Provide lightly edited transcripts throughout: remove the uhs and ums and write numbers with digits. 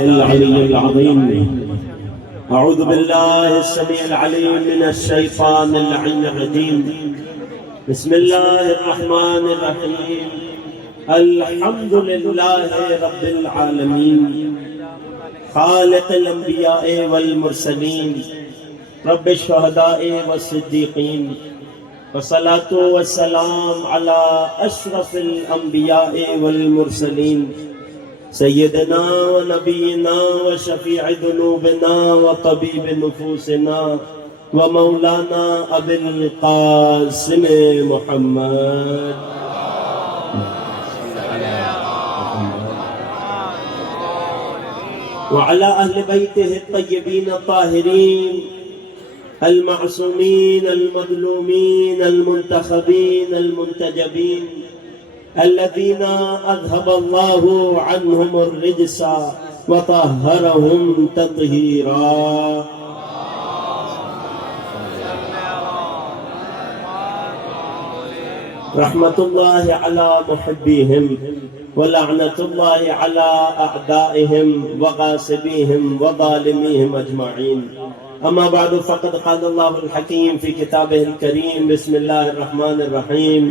العلي العظيم. أعوذ بالله السميع العليم من الشيطان اللعين الرجيم. بسم الله الرحمن الرحيم. الحمد لله رب العالمين خالق الأنبياء والمرسلين رب الشهداء والصديقين والصلاة والسلام على أشرف الأنبياء والمرسلين سيدنا ونبينا وشفيع ذنوبنا وطبيب نفوسنا ومولانا أبي القاسم محمد وعلى أهل بيته الطيبين الطاهرين المعصومين المظلومين المنتخبين المنتجبين الذين أذهب الله عنهم الرجس وطهرهم تطهيرا. رحمة الله على محبيهم ولعنة الله على أعدائهم وغاصبيهم وظالميهم أجمعين. أما بعد فقد قال الله الحكيم في كتابه الكريم بسم الله الرحمن الرحيم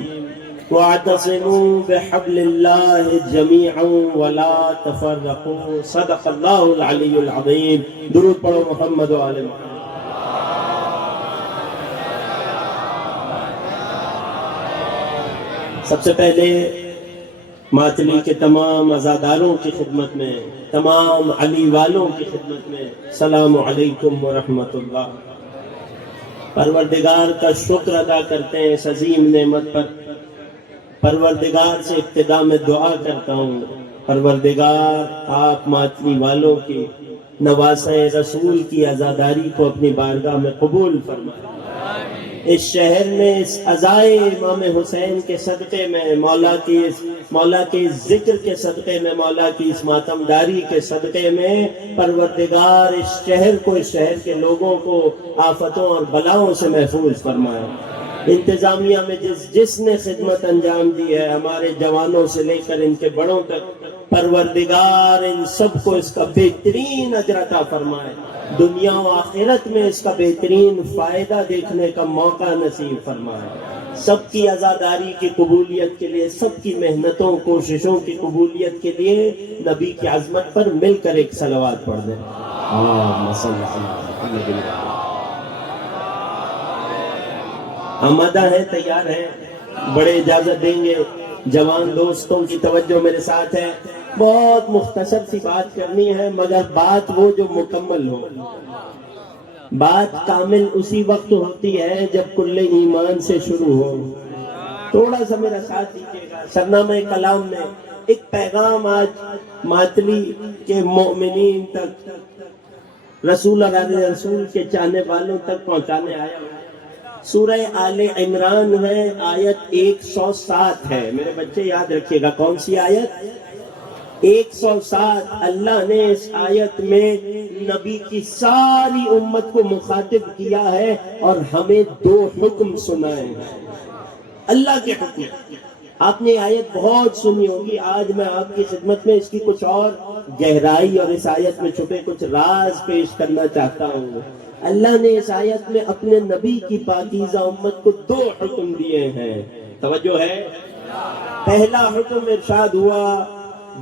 واعتصموا بحبل الله جميعا ولا تفرقوا. صدق الله العلي العظيم. درود پڑھو محمد و آل محمد. سب سے پہلے ماتلی کے تمام عزاداروں کی خدمت میں، تمام علی والوں کی خدمت میں السلام علیکم ورحمۃ اللہ. پروردگار کا شکر ادا کرتے ہیں اس عظیم نعمت پر. پروردگار سے ابتدا میں دعا کرتا ہوں، پروردگار آپ ماتلی والوں کی نواسۂ رسول کی عزاداری کو اپنی بارگاہ میں قبول فرمائے. اس شہر میں اس عزائے امام حسین کے صدقے میں، مولا کے ذکر کے صدقے میں، مولا کی اس ماتمداری کے صدقے میں پروردگار اس شہر کو، اس شہر کے لوگوں کو آفتوں اور بلاؤں سے محفوظ فرمائے. انتظامیہ میں جس نے خدمت انجام دی ہے، ہمارے جوانوں سے لے کر ان کے بڑوں تک، پروردگار ان سب کو اس کا بہترین اجر عطا فرمائے. دنیا و آخرت میں اس کا بہترین فائدہ دیکھنے کا موقع نصیب فرمائے. سب کی عزاداری کی قبولیت کے لیے، سب کی محنتوں کوششوں کی قبولیت کے لیے نبی کی عظمت پر مل کر ایک صلوات پڑھ دیں. آمادہ ہیں، تیار ہیں؟ بڑے اجازت دیں گے. جوان دوستوں کی توجہ میرے ساتھ ہے. بہت مختصر سی بات کرنی ہے، مگر بات وہ جو مکمل ہو. بات کامل اسی وقت ہوتی ہے جب کل ایمان سے شروع ہو. تھوڑا سا میرا ساتھ دیجیے گا. سرنامہ کلام میں ایک پیغام آج ماتلی کے مومنین تک، رسول اللہ رسول کے چاہنے والوں تک پہنچانے آیا ہوں. سورہ آل عمران ہے، آیت 107 ہے. میرے بچے یاد رکھیے گا، کون سی آیت؟ 107. اللہ نے اس آیت میں نبی کی ساری امت کو مخاطب کیا ہے اور ہمیں 2 حکم سنائے ہیں. اللہ کے حکم. آپ نے آیت بہت سنی ہوگی. آج میں آپ کی خدمت میں اس کی کچھ اور گہرائی اور اس آیت میں چھپے کچھ راز پیش کرنا چاہتا ہوں. اللہ نے اس آیت میں اپنے نبی کی پاکیزہ امت کو 2 حکم دیے ہیں. توجہ ہے. پہلا حکم ارشاد ہوا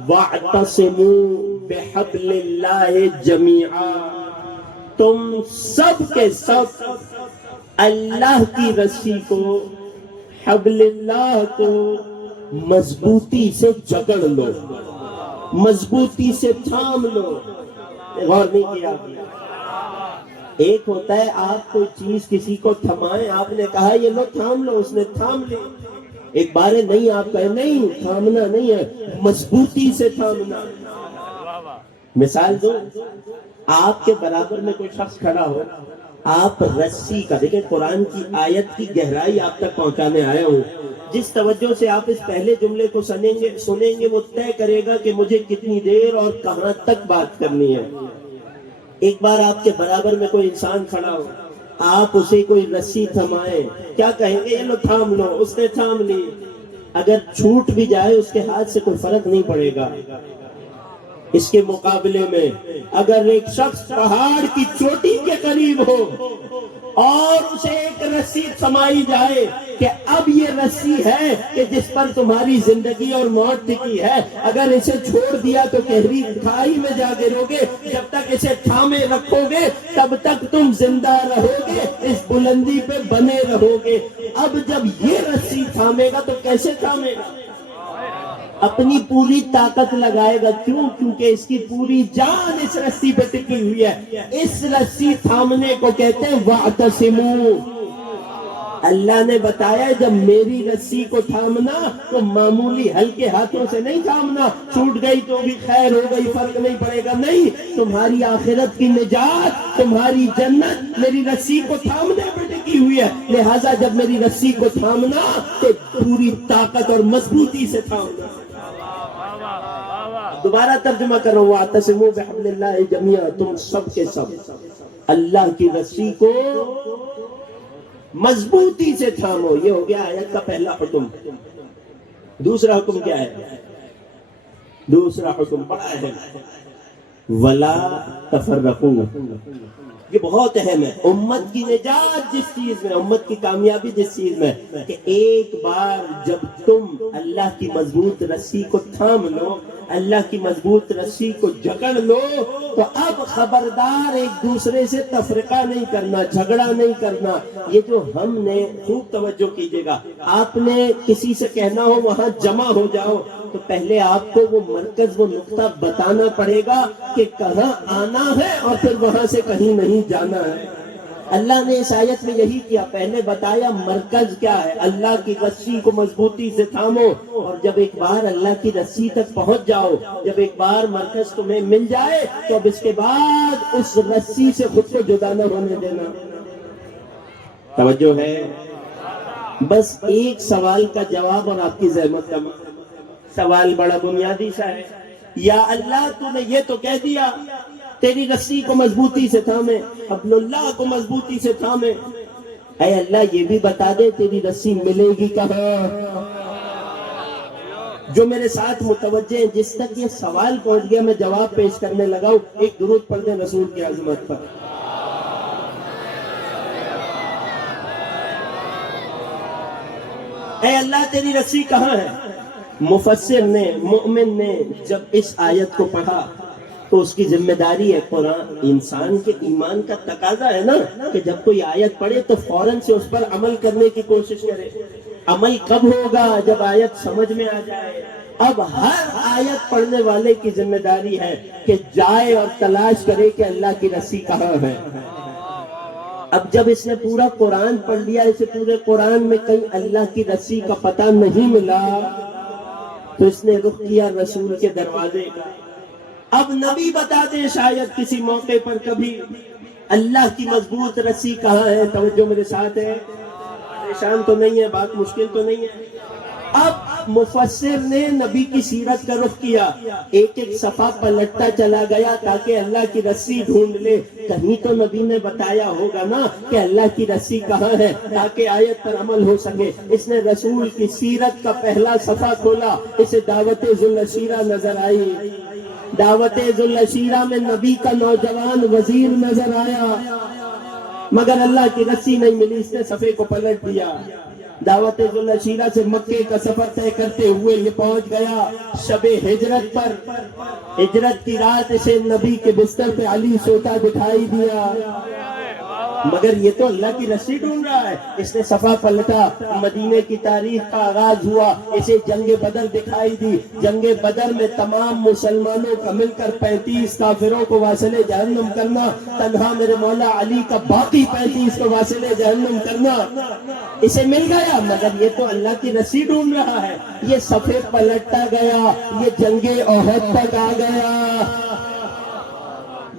وَاعْتَصِمُوا بِحَبْلِ اللَّهِ جَمِيعًا. تم سب کے سب اللہ کی رسی کو، حبل اللہ کو مضبوطی سے جکڑ لو، مضبوطی سے تھام لو. غور نہیں کیا؟ ایک ہوتا ہے آپ کوئی چیز کسی کو تھمائیں، آپ نے کہا یہ لو تھام لو، اس نے تھام لی. ایک بار نہیں، آپ کہیں نہیں تھامنا نہیں ہے، مضبوطی سے تھامنا. مثال دو، آپ کے برابر میں کوئی شخص کھڑا ہو، آپ رسی کا، دیکھیں قرآن کی آیت کی گہرائی آپ تک پہنچانے آیا ہوں. جس توجہ سے آپ اس پہلے جملے کو سنیں گے وہ طے کرے گا کہ مجھے کتنی دیر اور کہاں تک بات کرنی ہے. ایک بار آپ کے برابر میں کوئی انسان کھڑا ہو، آپ اسے کوئی رسی تھمائے، کیا کہیں گے؟ یہ لو تھام لو. اس نے تھام لی. اگر چھوٹ بھی جائے اس کے ہاتھ سے کوئی فرق نہیں پڑے گا. اس کے مقابلے میں اگر ایک شخص پہاڑ کی چوٹی کے قریب ہو اور اسے ایک رسی سمائی جائے کہ اب یہ رسی ہے کہ جس پر تمہاری زندگی اور موت ٹکی ہے، اگر اسے چھوڑ دیا تو گہری کھائی میں جا گرو گے، جب تک اسے تھامے رکھو گے تب تک تم زندہ رہو گے، اس بلندی پہ بنے رہو گے۔ اب جب یہ رسی تھامے گا تو کیسے تھامے گا؟ اپنی پوری طاقت لگائے گا۔ کیوں؟ کیونکہ اس کی پوری جان اس رسی پہ ٹکی ہوئی ہے۔ اس رسی تھامنے کو کہتے ہیں وَاعْتَصِمُوا۔ اللہ نے بتایا جب میری رسی کو تھامنا تو معمولی ہلکے ہاتھوں سے نہیں تھامنا، چھوٹ گئی تو بھی خیر ہو گئی، فرق نہیں پڑے گا، نہیں، تمہاری آخرت کی نجات، تمہاری جنت میری رسی کو تھامنے پہ ٹکی ہوئی ہے، لہٰذا جب میری رسی کو تھامنا تو پوری طاقت اور مضبوطی سے تھامنا۔ دوبارہ ترجمہ کرو، وَاعْتَصِمُوا بِحَبْلِ اللَّهِ جَمِيعًا، تم سب کے سب اللہ کی رسی کو مضبوطی سے تھامو۔ یہ ہو گیا آیت کا پہلا حکم۔ دوسرا حکم کیا ہے؟ دوسرا حکم بڑا اہم، وَلَا تَفَرَّقُوا۔ یہ بہت اہم ہے۔ امت کی نجات جس چیز میں، امت کی کامیابی جس چیز میں، کہ ایک بار جب تم اللہ کی مضبوط رسی کو تھام لو، اللہ کی مضبوط رسی کو جکڑ لو، تو اب خبردار ایک دوسرے سے تفرقہ نہیں کرنا، جھگڑا نہیں کرنا۔ یہ جو ہم نے، خوب توجہ کیجئے گا، آپ نے کسی سے کہنا ہو وہاں جمع ہو جاؤ تو پہلے آپ کو وہ مرکز، وہ نقطہ بتانا پڑے گا کہ کہاں آنا ہے اور پھر وہاں سے کہیں نہیں جانا ہے۔ اللہ نے اس آیت میں یہی کیا، پہلے بتایا مرکز کیا ہے، اللہ کی رسی کو مضبوطی سے تھامو، اور جب ایک بار اللہ کی رسی تک پہنچ جاؤ، جب ایک بار مرکز تمہیں مل جائے تو اب اس کے بعد اس رسی سے خود کو جدا نہ ہونے دینا۔ توجہ ہے؟ بس ایک سوال کا جواب اور آپ کی زحمت کا سوال بڑا بنیادی سا ہے۔ یا اللہ تو نے یہ تو کہہ دیا تیری رسی کو مضبوطی سے تھامے، حبل اللہ کو مضبوطی سے تھامے، اے اللہ یہ بھی بتا دے تیری رسی ملے گی کہاں؟ جو میرے ساتھ متوجہ ہیں، جس تک یہ سوال پہنچ گیا میں جواب پیش کرنے لگا ہوں، ایک درود پڑھ دیں رسول کی عظمت پر۔ اے اللہ تیری رسی کہاں ہے؟ مفسر نے، مومن نے جب اس آیت کو پڑھا تو اس کی ذمہ داری ہے، قرآن انسان کے ایمان کا تقاضا ہے نا کہ جب کوئی آیت پڑھے تو فوراً سے اس پر عمل کرنے کی کوشش کرے۔ عمل کب ہوگا؟ جب آیت سمجھ میں آ جائے۔ اب ہر آیت پڑھنے والے کی ذمہ داری ہے کہ جائے اور تلاش کرے کہ اللہ کی رسی کہاں ہے۔ اب جب اس نے پورا قرآن پڑھ لیا، اسے پورے قرآن میں کہیں اللہ کی رسی کا پتہ نہیں ملا تو اس نے رخ کیا رسول کے دروازے کا۔ اب نبی بتا دیں شاید کسی موقع پر کبھی اللہ کی مضبوط رسی کہاں ہے۔ توجہ میرے ساتھ ہے، پریشان تو نہیں ہے، بات مشکل تو نہیں ہے۔ اب مفسر نے نبی کی سیرت کا رخ کیا، ایک ایک صفحہ پلٹتا چلا گیا تاکہ اللہ کی رسی ڈھونڈ لے۔ کہیں تو نبی نے بتایا ہوگا نا کہ اللہ کی رسی کہاں ہے تاکہ آیت پر عمل ہو سکے۔ اس نے رسول کی سیرت کا پہلا صفحہ کھولا، اسے دعوت ذوالعشیرہ نظر آئی۔ دعوت ذوالعشیرہ میں نبی کا نوجوان وزیر نظر آیا، مگر اللہ کی رسی نہیں ملی۔ اس نے صفحے کو پلٹ دیا۔ دعوت ذوالعشیرہ سے مکے کا سفر طے کرتے ہوئے یہ پہنچ گیا شب ہجرت پر۔ ہجرت کی رات اسے نبی کے بستر پہ علی سوتا دکھائی دیا، مگر یہ تو اللہ کی رسی ڈھونڈ رہا ہے۔ اس نے صفحہ پلٹا، مدینے کی تاریخ کا آغاز ہوا، اسے جنگ بدر دکھائی دی۔ جنگ بدر میں تمام مسلمانوں کا مل کر 35 کافروں کو واصل جہنم کرنا، تنہا میرے مولا علی کا باقی 35 کو واصل جہنم کرنا، اسے مل گیا، مگر یہ تو اللہ کی رسی ڈھونڈ رہا ہے۔ یہ صفحے پلٹتا گیا، یہ جنگ احد تک آ گیا۔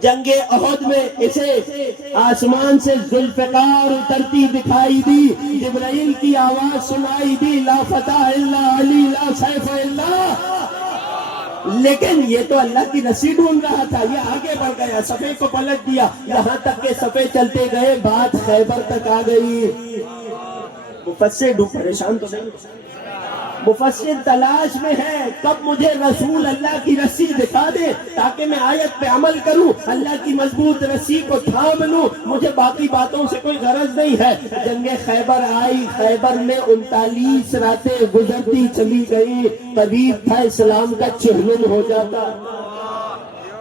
جنگ احد میں اسے آسمان سے ذوالفقار اترتی دکھائی دی، جبرائیل کی آواز سنائی دی، لا فتح الا علی لا سیف الا، لیکن یہ تو اللہ کی رسی ڈھونڈ رہا تھا۔ یہ آگے بڑھ گیا، صفحے کو پلٹ دیا، یہاں تک کہ صفحے چلتے گئے، بات خیبر تک آ گئی۔ مفسر پریشان تو نہیں، مفسر تلاش میں ہے کب مجھے رسول اللہ کی رسی دکھا دے تاکہ میں آیت پہ عمل کروں، اللہ کی مضبوط رسی کو تھام لوں، مجھے باقی باتوں سے کوئی غرض نہیں ہے۔ جنگ خیبر آئی، خیبر میں 39 راتیں گزرتی چلی گئی، قریب تھا اسلام کا چہلم ہو جاتا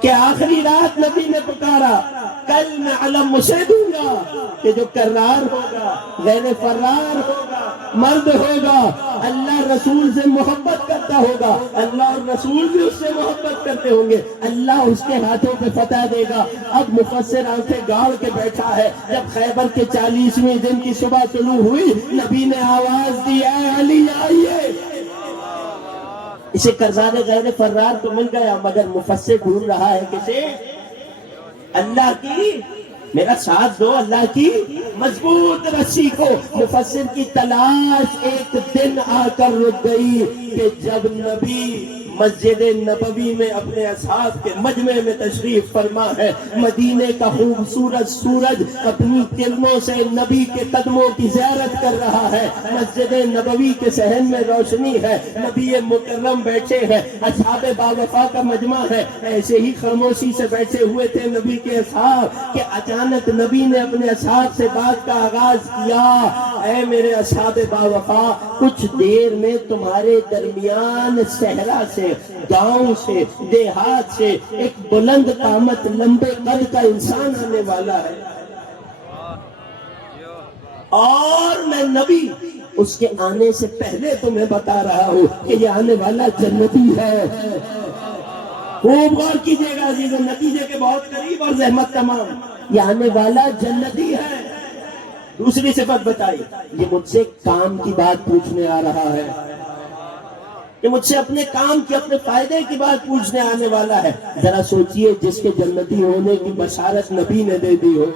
کہ آخری رات نبی نے پکارا کل میں علم اسے دوں گا کہ جو کرار ہوگا، غیر فرار ہوگا، مرد ہوگا، اللہ رسول سے محبت کرتا ہوگا، اللہ اور رسول بھی اس سے محبت کرتے ہوں گے، اللہ اس کے ہاتھوں پہ فتح دے گا۔ اب مفسر آنکھیں گاڑ کے بیٹھا ہے، جب خیبر کے 40ویں دن کی صبح طلوع ہوئی، نبی نے آواز دی اے علی آئیے۔ اسے کرزار غیر فرار تو مل گیا، مگر مفسر ڈھونڈ رہا ہے کسے؟ اللہ کی، میرا ساتھ دو، اللہ کی مضبوط رسی کو۔ مفسر کی تلاش ایک دن آ کر رک گئی کہ جب نبی مسجد نبوی میں اپنے اصحاب کے مجمع میں تشریف فرما ہے، مدینے کا خوبصورت سورج اپنی کرنوں سے نبی کے قدموں کی زیارت کر رہا ہے، مسجد نبوی کے صحن میں روشنی ہے، نبی مکرم بیٹھے ہیں، اصحاب باوفا کا مجمع ہے، ایسے ہی خاموشی سے بیٹھے ہوئے تھے نبی کے اصحاب کہ اچانک نبی نے اپنے اصحاب سے بات کا آغاز کیا، اے میرے اصحاب باوفا، کچھ دیر میں تمہارے درمیان صحرا سے، گاؤں سے، دیہات سے ایک بلند قامت لمبے قد کا انسان آنے والا ہے، اور میں نبی اس کے آنے سے پہلے تمہیں بتا رہا ہوں کہ یہ آنے والا جنتی ہے۔ خوب غور کیجئے گا عزیزو، نتیجے کے بہت قریب اور زحمت تمام، یہ آنے والا جنتی ہے۔ دوسری صفت بتائی، یہ مجھ سے کام کی بات پوچھنے آ رہا ہے، یہ مجھ سے اپنے کام کی، اپنے فائدے کی بات پوچھنے آنے والا ہے۔ ذرا سوچئے، جس کے جنتی ہونے کی بشارت نبی نے دے دی ہو،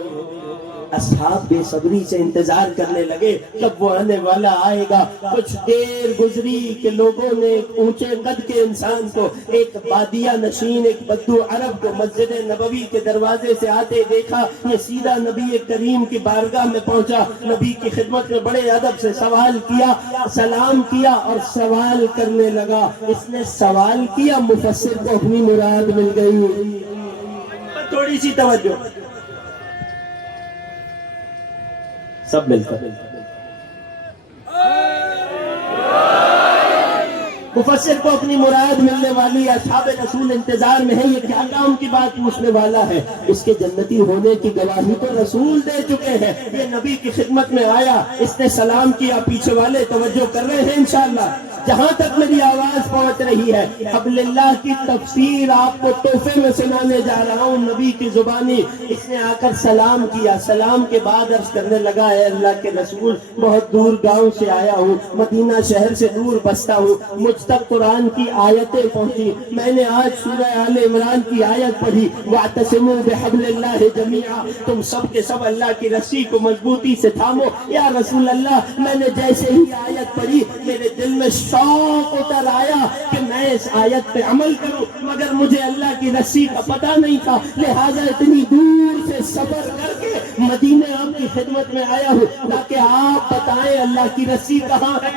اصحاب بے صبری سے انتظار کرنے لگے کب وہ آنے والا آئے گا۔ کچھ دیر گزری کہ لوگوں نے ایک اونچے قد کے انسان کو، ایک بادیہ نشین، ایک بدو عرب کو مسجد نبوی کے دروازے سے آتے دیکھا۔ یہ سیدھا نبی کریم کی بارگاہ میں پہنچا، نبی کی خدمت میں بڑے ادب سے سوال کیا، سلام کیا اور سوال کرنے لگا۔ اس نے سوال کیا، مفسر کو اپنی مراد مل گئی۔ تھوڑی سی توجہ، سب مل کر مفسر کو اپنی مراد ملنے والی، اصحاب رسول انتظار میں ہے، یہ کیا کام کی بات پوچھنے والا ہے؟ اس کے جنتی ہونے کی گواہی تو رسول دے چکے ہیں، یہ نبی کی خدمت میں آیا، اس نے سلام کیا، پیچھے والے توجہ کر رہے ہیں انشاءاللہ۔ جہاں تک میری آواز پہنچ رہی ہے، حبل اللہ کی تفسیر آپ کو تحفے میں سنانے جا رہا ہوں نبی کی زبانی۔ اس نے آ کر سلام کیا، سلام کے بعد عرض کرنے لگا، اے اللہ کے رسول، بہت دور گاؤں سے آیا ہوں، مدینہ شہر سے دور بستا ہوں، مجھ تک قرآن کی آیتیں پہنچی، میں نے آج سورہ آل عمران کی آیت پڑھی، وَاعْتَصِمُوا بِحَبْلِ اللَّهِ جَمِيعًا، تم سب کے سب اللہ کی رسی کو مضبوطی سے تھامو۔ یا رسول اللہ، میں نے جیسے ہی آیت پڑھی، میرے دل میں شوق اتر آیا کہ میں اس آیت پہ عمل کروں، مگر مجھے اللہ کی رسی کا پتہ نہیں تھا، لہٰذا اتنی دور سے سفر کر کے مدینہ آپ کی خدمت میں آیا ہوں تاکہ آپ بتائیں اللہ کی رسی کہاں ہے۔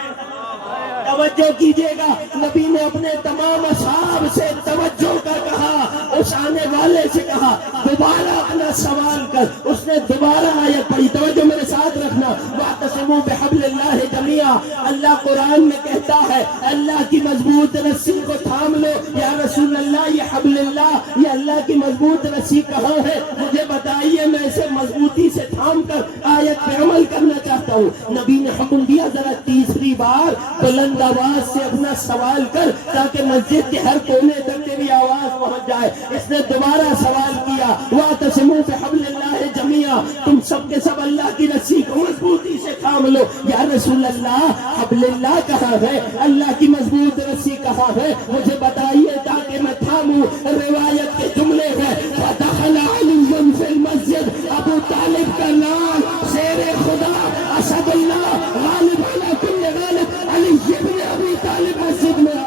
توجہ کیجئے گا، نبی نے اپنے تمام اصحاب سے توجہ کا کہا، اس آنے والے سے کہا دوبارہ اپنا سوال کر۔ اس نے دوبارہ آیت پڑھی، توجہ میرے ساتھ رکھنا، وَاعْتَصِمُوا بِحَبْلِ اللَّهِ جَمِيعًا، اللہ قرآن میں کہتا ہے اللہ کی مضبوط رسی کو تھام لو۔ یا رسول اللہ، یہ حبل اللہ، یہ اللہ کی مضبوط رسی کہاں ہے؟ مجھے بتائیے، میں اسے مضبوطی سے تھام کر آیت پہ عمل کرنا چاہتا ہوں۔ نبی نے حکم دیا، ذرا تیسری بار بلند آواز سے اپنا سوال کر تاکہ مسجد کے ہر کونے تک تیری آواز پہنچ جائے۔ اس نے دوبارہ سوال کیا، وَاعْتَصِمُوا بِحَبْلِ اللَّهِ جَمِيعًا، تم سب کے سب اللہ کی رسی کو مضبوطی سے تھام لو۔ یا رسول اللہ، حبل اللہ کہاں ہے؟ اللہ کی مضبوط رسی کہاں ہے؟ مجھے بتائیے تاکہ میں تھاموں۔ روایت کے جملے ہیں، فَدَخَلَ عَلِيٌّ فِي الْمَسْجِدِ، ابو طالب کا نام، شیر خدا، اسد اللہ، غالب علی کل غالب، علی ابن ابی طالب مسجد میں۔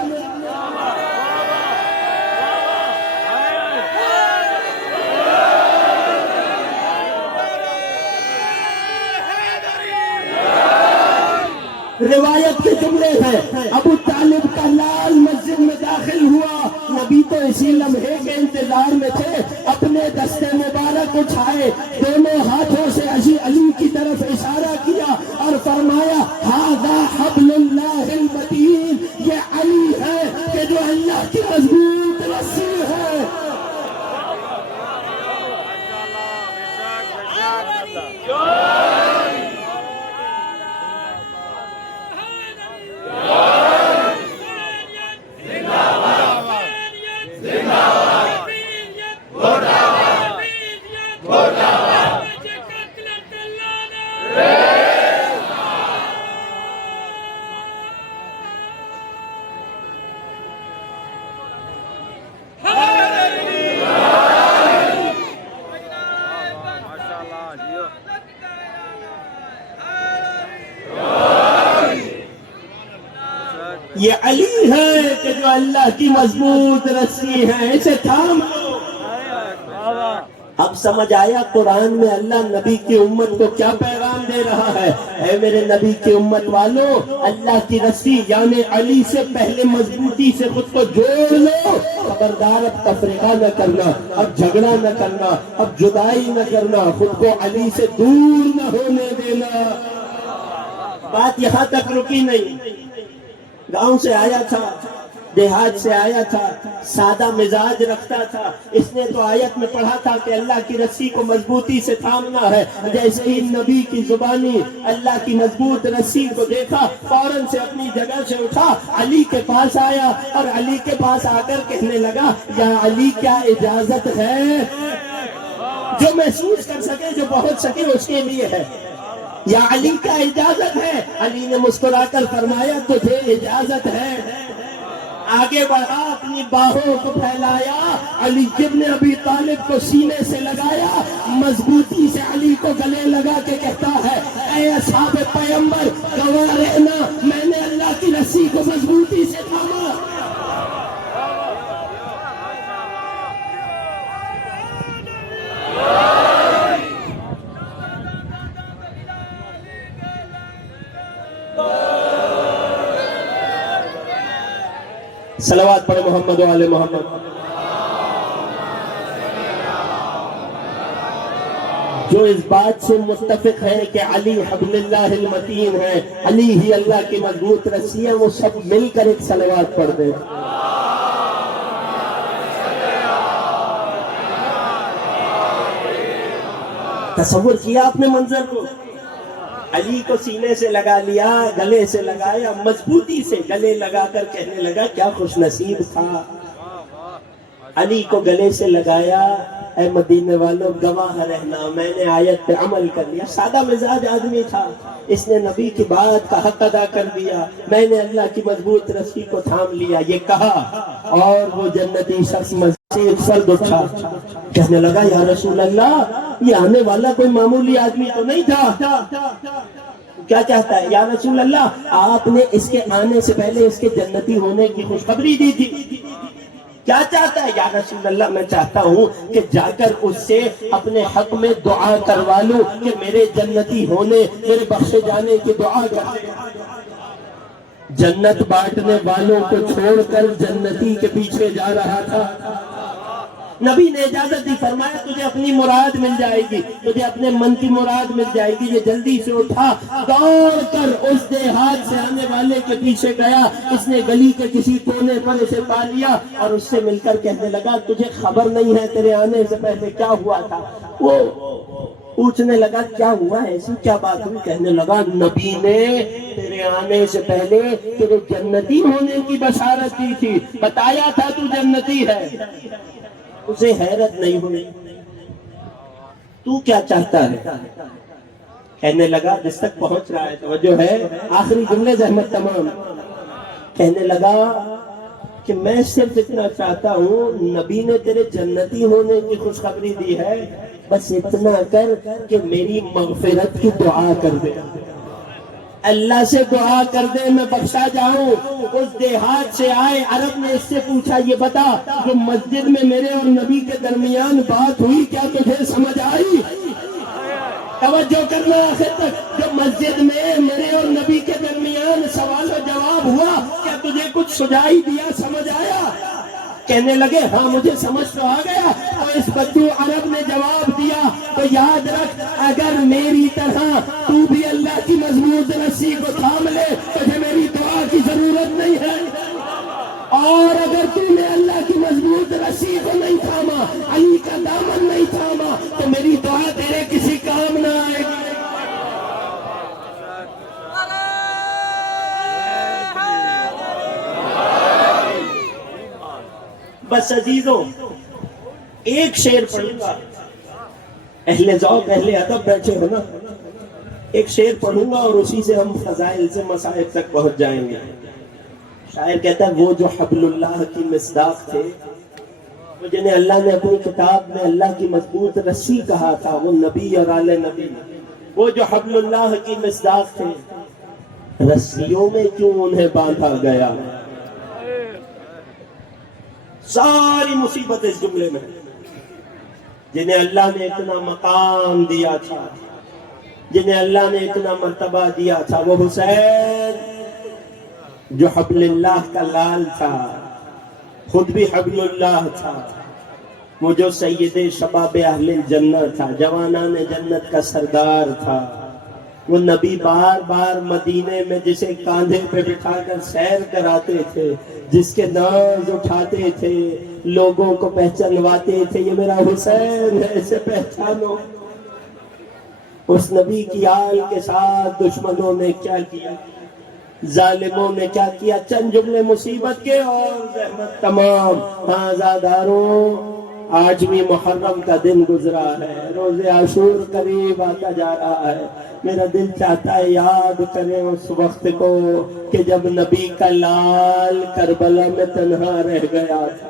روایت کے جملے ہیں، ابو اسی لمحے کے انتظار میں تھے، اپنے دستے مبارک اٹھائے، دونوں ہاتھوں سے علی کی طرف اشارہ کیا اور فرمایا ھذا حبل اللہ المتین، یہ علی ہے کہ جو اللہ کی مضبوط رسی ہے۔ یہ علی ہے کہ جو اللہ کی مضبوط رسی ہے، اسے تھام لو۔ اب سمجھ آیا قرآن میں اللہ نبی کی امت کو کیا پیغام دے رہا ہے؟ اے میرے نبی کی امت والوں، اللہ کی رسی یعنی علی سے پہلے مضبوطی سے خود کو جوڑ لو۔ خبردار اب تفرقہ نہ کرنا، اب جھگڑا نہ کرنا، اب جدائی نہ کرنا، خود کو علی سے دور نہ ہونے دینا۔ بات یہاں تک رکی نہیں، گاؤں سے آیا تھا، دیہات سے آیا تھا، سادہ مزاج رکھتا تھا، اس نے تو آیت میں پڑھا تھا کہ اللہ کی رسی کو مضبوطی سے تھامنا ہے۔ جیسے ہی نبی کی زبانی اللہ کی مضبوط رسی کو دیکھا، فوراً سے اپنی جگہ سے اٹھا، علی کے پاس آیا اور علی کے پاس آ کر کہنے لگا یا علی کیا اجازت ہے؟ جو محسوس کر سکے، جو پہنچ سکے اس کے لیے ہے۔ یا علی کیا اجازت ہے؟ علی نے مسکرا کر فرمایا تجھے اجازت ہے۔ آگے بڑھا، اپنی باہوں کو پھیلایا، علی ابن ابی طالب کو سینے سے لگایا، مضبوطی سے علی کو گلے لگا کے کہتا ہے اے اصحاب پیغمبر، گواہ رہنا میں نے اللہ کی رسی کو مضبوطی سے تھاما۔ صلوات پڑھے محمد و آل محمد۔ جو اس بات سے متفق ہے کہ علی حبل اللہ المتین ہے، علی ہی اللہ کی مضبوط رسی ہے، وہ سب مل کر ایک صلوات پڑھ دیں۔ تصور کیا آپ نے منظر کو؟ علی کو سینے سے لگا لیا، گلے سے لگایا، مضبوطی سے گلے لگا کر کہنے لگا کیا خوش نصیب تھا۔ علی کو گلے سے لگایا، اے مدینے والوں گواہ رہنا میں نے آیت پہ عمل کر لیا۔ سادہ مزاج آدمی تھا، اس نے نبی کی بات کا حق ادا کر دیا، میں نے اللہ کی مضبوط رسی کو تھام لیا، یہ کہا، اور وہ جنتی شخص سے ایک فرد اٹھا، کہنے لگا یا رسول اللہ، یہ آنے والا کوئی معمولی آدمی تو نہیں تھا، کیا چاہتا ہے یا رسول اللہ؟ آپ نے اس کے آنے سے پہلے اس کے جنتی ہونے کی خوشخبری دی تھی، کیا چاہتا ہے یا رسول اللہ؟ میں چاہتا ہوں کہ جا کر اس سے اپنے حق میں دعا کروا لوں کہ میرے جنتی ہونے، میرے بخشے جانے کی دعا کر۔ جنت بانٹنے والوں کو چھوڑ کر جنتی کے پیچھے جا رہا تھا۔ نبی نے اجازت دی، فرمایا تجھے اپنی مراد مل جائے گی، تجھے اپنے من کی مراد مل جائے گی۔ یہ جلدی سے اٹھا، دوڑ کر اس دیہات سے آنے والے کے پیچھے گیا، اس نے گلی کے کسی کونے پر اسے پا لیا اور اس سے مل کر کہنے لگا تجھے خبر نہیں ہے تیرے آنے سے پہلے کیا ہوا تھا؟ وہ پوچھنے لگا کیا ہوا، ایسی کیا بات ہوئی؟ کہنے لگا نبی نے تیرے آنے سے پہلے تیرے جنتی ہونے کی بشارت دی تھی، بتایا تھا تو جنتی ہے۔ اسے حیرت نہیں ہوئی، تو کیا چاہتا ہے؟ کہنے لگا، جس تک پہنچ رہا ہے توجہ ہے، آخری جملے زحمت تمام، کہنے لگا کہ میں صرف اتنا چاہتا ہوں، نبی نے تیرے جنتی ہونے کی خوشخبری دی ہے، بس اتنا کر کہ میری مغفرت کی دعا کر دے، اللہ سے دعا کر دے میں بخشا جاؤں۔ اس دیہات سے آئے، عرب نے اس سے پوچھا یہ بتا جو مسجد میں میرے اور نبی کے درمیان بات ہوئی کیا تجھے سمجھ آئی؟ توجہ کرنا آخر تک، جو مسجد میں میرے اور نبی کے درمیان سوال و جواب ہوا کیا تجھے کچھ سجائی دیا، سمجھ آیا؟ کہنے لگے ہاں مجھے سمجھ تو آ گیا. تو اس بدو عرب نے جواب دیا تو یاد رکھ اگر میری طرح تو بھی اللہ کی مضبوط رسی کو تھام لے تجھے میری دعا کی ضرورت نہیں ہے، اور اگر تم نے اللہ کی مضبوط رسی کو نہیں تھاما، علی کا دامن نہیں تھاما، تو میری دعا تیرے کسی کام نہ آئے گی. بس عزیزوں ایک شعر پڑھوں گا، اہل ذوق اہل ادب بیٹھے ہو نا، ایک شعر پڑھوں گا اور اسی سے ہم فضائل سے مصائب تک پہنچ جائیں گے. شاعر کہتا ہے وہ جو حبل اللہ کی مصداق تھے، وہ جنہیں اللہ نے اپنی کتاب میں اللہ کی مضبوط رسی کہا تھا، وہ نبی اور آل نبی، وہ جو حبل اللہ کی مصداق تھے، رسیوں میں کیوں انہیں باندھا گیا؟ ساری مصیبت اس جملے میں. جنہیں اللہ نے اتنا مقام دیا تھا، جنہیں اللہ نے اتنا مرتبہ دیا تھا، وہ حسین جو حبل اللہ کا لال تھا، خود بھی حبل اللہ تھا، وہ جو سید شباب اہل جنت تھا، جوانان جنت کا سردار تھا، وہ نبی بار بار مدینے میں جسے کاندھے پہ بٹھا کر سیر کراتے تھے، جس کے ناز اٹھاتے تھے، لوگوں کو پہچانواتے تھے، یہ میرا حسین ہے اسے پہچانو. اس نبی کی آل کے ساتھ دشمنوں نے کیا کیا، ظالموں نے کیا کیا. چند جملے مصیبت کے اور زحمت تمام. ہاں عزاداروں، آجویں محرم کا دن گزرا ہے، روز عاشور قریب آتا جا رہا ہے. میرا دل چاہتا ہے یاد کریں اس وقت کو کہ جب نبی کا لال کربلا میں تنہا رہ گیا تھا.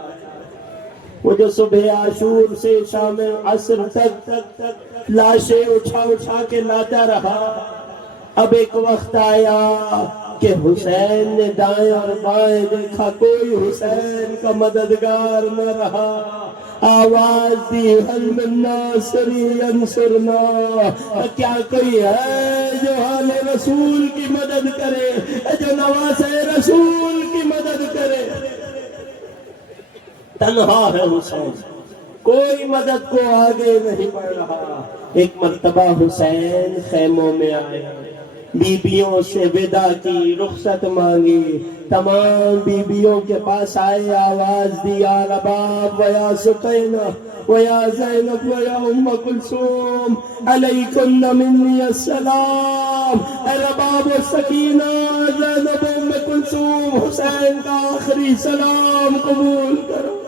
وہ جو صبح عاشور سے شام عصر تک لاشیں اٹھا کے لاتا رہا. اب ایک وقت آیا کہ حسین نے دائیں اور بائیں دیکھا، کوئی حسین کا مددگار نہ رہا. آواز دی حل من ناصر ینصرنا، کیا کوئی ہے جو حال رسول کی مدد کرے، جو نواسے رسول کی مدد کرے؟ تنہا ہے حسین، کوئی مدد کو آگے نہیں بڑھ رہا. ایک مرتبہ حسین خیموں میں آئے، بیبیوں سے ودا کی، رخصت مانگی، تمام بیبیوں کے پاس آئے، آواز دی یا رباب ویا سقینہ ویا زینب ویا ام کلثوم علیکن منی السلام. اے رباب و سکینہ، زینب ام کلثوم، حسین کا آخری سلام قبول کرو.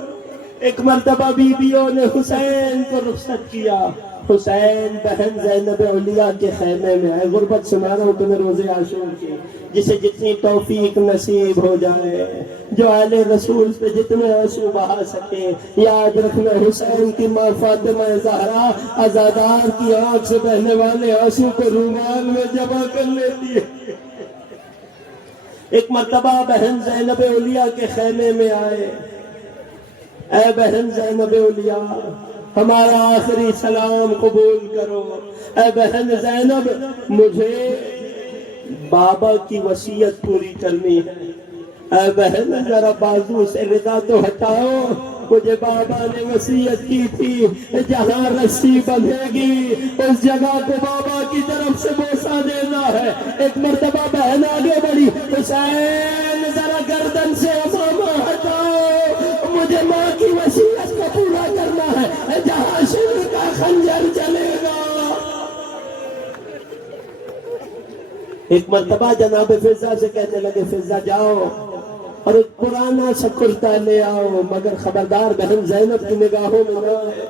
ایک مرتبہ بیبیوں نے حسین کو رخصت کیا. حسین بہن زینب علیہ کے خیمے میں ہے. غربت سنا رہا ہوں تمہیں روز عاشور کی، جسے جتنی توفیق نصیب ہو جائے، جو آل رسول پہ جتنے آنسو بہا سکے. یاد رکھنا حسین کی ماں فاطمہ زہرا عزادار کی آنکھ سے بہنے والے آنسو کو رومال میں جمع کر لیتی ہے. ایک مرتبہ بہن زینب علیہ کے خیمے میں آئے. اے بہن زینب علیہ، ہمارا آخری سلام قبول کرو. اے بہن زینب، مجھے بابا کی وصیت پوری کرنی ہے. اے بہن ذرا بازو سے ردا تو ہٹاؤ، مجھے بابا نے وصیت کی تھی جہاں رسی بندھے گی اس جگہ کو بابا کی طرف سے بوسہ دینا ہے. ایک مرتبہ بہن آگے بڑھی، حسین ذرا گردن سے امامہ ہٹاؤ، مجھے ماں کی وصیت کو پورا کرنا ہے، جہاں شیر کا خنجر چلے گا. ایک مرتبہ جناب فضہ سے کہنے لگے فضہ جاؤ اور ایک پرانا سا کرتا لے آؤ، مگر خبردار بہن زینب کی نگاہوں میں نہ ہے.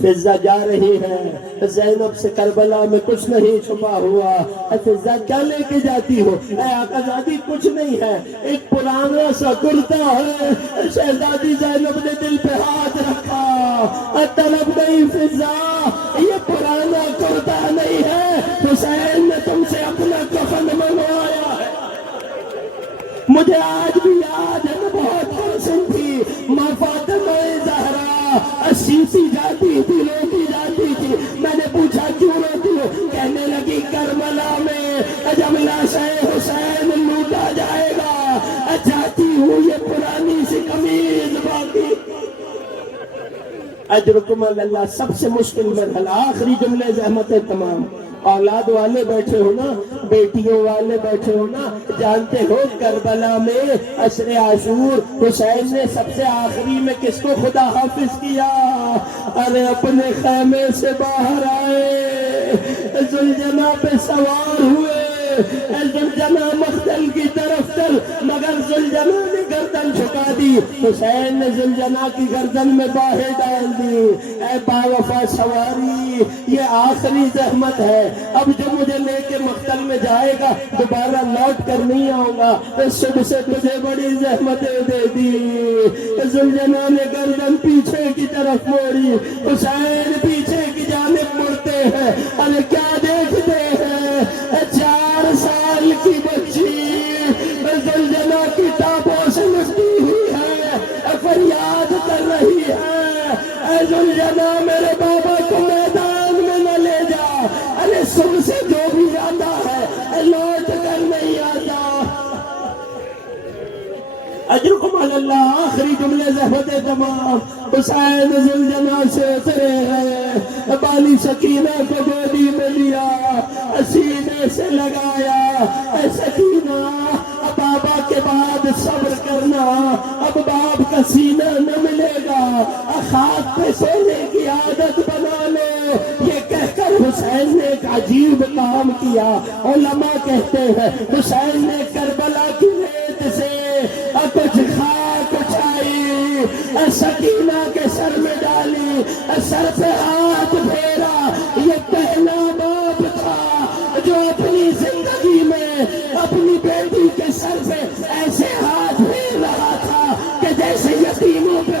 فضہ جا رہی ہے، زینب سے کربلا میں کچھ نہیں چھپا ہوا. اے فضہ کیا لے کے جاتی ہو؟ اے آقا زادی کچھ نہیں ہے، ایک پرانا سا کرتا ہے. شہزادی زینب نے دل پہ ہاتھ رکھا. طلب نہیں فضہ، یہ پرانا کرتا نہیں ہے، حسین نے تم سے اپنا کفن منگوایا ہے. مجھے آج بھی یاد ہے، میں بہت پرسن تھی. ماں فاطمہ زہرا سیسی جاتی تھی، روتی جاتی تھی. میں نے پوچھا کیوں روتی ہو؟ کہنے لگی کربلا میں جب لاش حسین لوٹا جائے گا، چاہتی ہوں یہ پرانی سی قمیض اجرکم علی اللہ. سب سے مشکل مرحلہ آخری جملے زحمت تمام. اولاد والے بیٹھے ہو نا, بیٹیوں والے بیٹھے ہو نا, جانتے ہو کربلا میں عصر عاشور حسین نے سب سے آخری میں کس کو خدا حافظ کیا؟ ارے اپنے خیمے سے باہر آئے, ذوالجناح پہ سوار ہوئے, ذوالجناح مقتل کی طرف چل, مگر ذوالجناح نے گردن جھکا دی. حسین نے ذوالجناح کی گردن میں باہیں ڈال دی. اے باوفا سواری, یہ آخری زحمت ہے. اب جو مجھے لے کے مقتل میں جائے گا دوبارہ لوٹ کر نہیں آؤں گا. صبح سے تجھے بڑی زحمتیں دے دی. ذوالجناح نے گردن پیچھے کی طرف موڑی. حسین پیچھے کی جانب مڑتے ہیں. ارے کیا دیکھتے ہیں؟ 4 سال کی بچی ذوالجناح کی ٹانپوں سے لپٹی ہوئی ہے, فریاد کر رہی ہے, اے ذوالجناح میرے بابا کو میدان میں نہ لے جا. ارے صبح سے جو بھی آتا ہے لوٹ کر نہیں آتا. اجرکم علی اللہ. آخری جملے زحمت تمام. حسین ذوالجناح سے اترے ہیں, بالی سکینہ کو گودی میں لیا, سینے سے لگایا. اے سکینہ, بابا کے بعد صبر کرنا, اب باپ کا سینہ نہ ملے گا, خاک پہ سونے کی عادت بنا لو. یہ کہہ کر حسین نے ایک عجیب کام کیا. علماء کہتے ہیں حسین نے کربلا کی ریت سے کچھ خاک اٹھائی, سکینہ کے سر میں ڈالی, سر پہ ہاتھ پھیرا. یہ پہلا باپ تھا جو اپنی زندگی میں اپنی بیٹی کے سر پہ ایسے ہاتھ پھیر رہا تھا کہ جیسے یتیموں پہ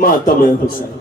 ماتم حسین.